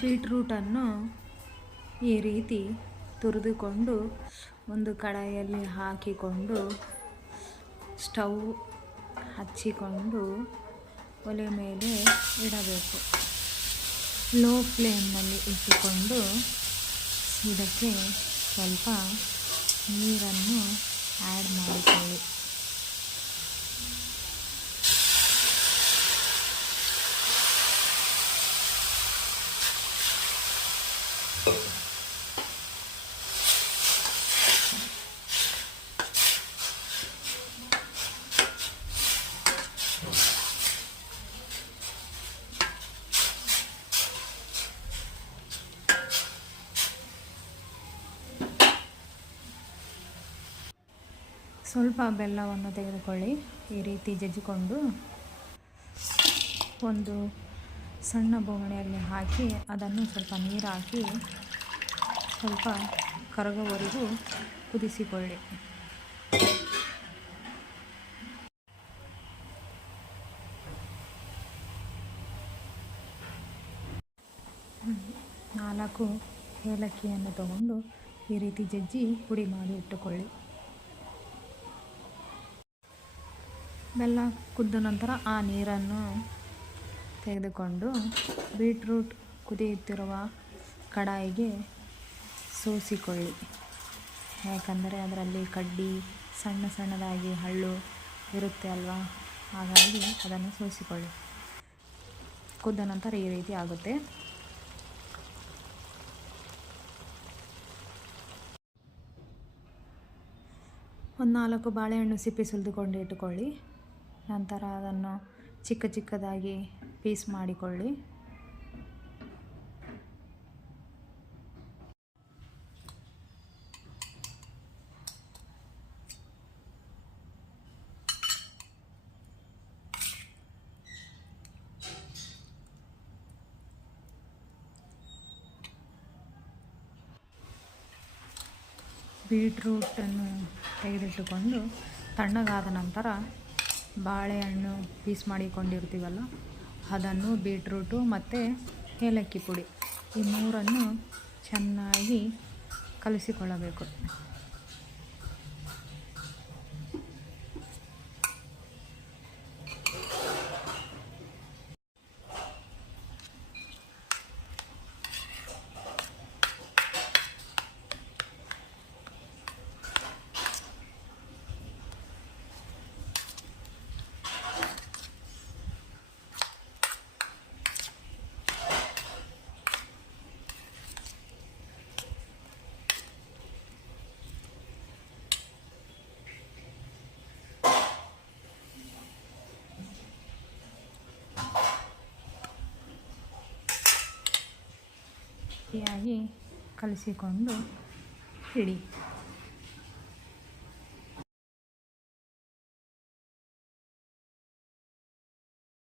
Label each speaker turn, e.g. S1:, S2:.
S1: ಬೀಟ್ರೂಟನ್ನು ಈ ರೀತಿ ತುರಿದುಕೊಂಡು ಒಂದು ಕಡಾಯಲ್ಲಿ ಹಾಕಿಕೊಂಡು ಸ್ಟವ್ ಹಚ್ಚಿಕೊಂಡು ಒಲೆ ಮೇಲೆ ಇಡಬೇಕು. ಲೋ ಫ್ಲೇಮ್ನಲ್ಲಿ ಇಟ್ಟುಕೊಂಡು ಇದಕ್ಕೆ ಸ್ವಲ್ಪ ನೀರನ್ನು ಆ್ಯಡ್ ಮಾಡಿಕೊಳ್ಳಿ. ಸ್ವಲ್ಪ ಬೆಲ್ಲವನ್ನು ತೆಗೆದುಕೊಳ್ಳಿ. ಈ ರೀತಿ ಜಜ್ಜಿಕೊಂಡು ಒಂದು ಸಣ್ಣ ಬೋಗಣೆಯಲ್ಲಿ ಹಾಕಿ ಅದನ್ನು ಸ್ವಲ್ಪ ನೀರು ಹಾಕಿ ಸ್ವಲ್ಪ ಕರಗುವರೆಗೂ ಕುದಿಸಿಕೊಳ್ಳಿ. ನಾಲ್ಕು ಏಲಕ್ಕಿಯನ್ನು ತಗೊಂಡು ಈ ರೀತಿ ಜಜ್ಜಿ ಪುಡಿ ಮಾಡಿ ಇಟ್ಟುಕೊಳ್ಳಿ. ಬೆಲ್ಲ ಕುದ್ದ ನಂತರ ಆ ನೀರನ್ನು ತೆಗೆದುಕೊಂಡು ಬೀಟ್ರೂಟ್ ಕುದಿಯುತ್ತಿರುವ ಕಡಾಯಿಗೆ ಸೋಸಿಕೊಳ್ಳಿ. ಯಾಕಂದರೆ ಅದರಲ್ಲಿ ಕಡ್ಡಿ, ಸಣ್ಣ ಸಣ್ಣದಾಗಿ ಹಳ್ಳು ಇರುತ್ತೆ ಅಲ್ವಾ? ಹಾಗಾಗಿ ಅದನ್ನು ಸೋಸಿಕೊಳ್ಳಿ. ಕುದ್ದ ನಂತರ ಈ ರೀತಿ ಆಗುತ್ತೆ. ಒಂದು ನಾಲ್ಕು ಬಾಳೆಹಣ್ಣು ಸಿಪ್ಪೆ ಸುಲಿದುಕೊಂಡು ಇಟ್ಟುಕೊಳ್ಳಿ. ನಂತರ ಅದನ್ನು ಚಿಕ್ಕ ಚಿಕ್ಕದಾಗಿ ಪೀಸ್ ಮಾಡಿಕೊಳ್ಳಿ. ಬೀಟ್ರೂಟನ್ನು ತೆಗೆದಿಟ್ಟುಕೊಂಡು ತಣ್ಣಗಾದ ನಂತರ ಬಾಳೆಹಣ್ಣು ಪೀಸ್ ಮಾಡಿಕೊಂಡಿರ್ತೀವಲ್ಲ ಅದನ್ನು ಬೀಟ್ರೂಟು ಮತ್ತು ಏಲಕ್ಕಿ ಪುಡಿ. ಈ ಮೂರನ್ನು ಚೆನ್ನಾಗಿ ಕಲಿಸಿಕೊಳ್ಳಬೇಕು. ಗಟ್ಟಿಯಾಗಿ ಕಲಿಸಿಕೊಂಡು ಇಡಿ.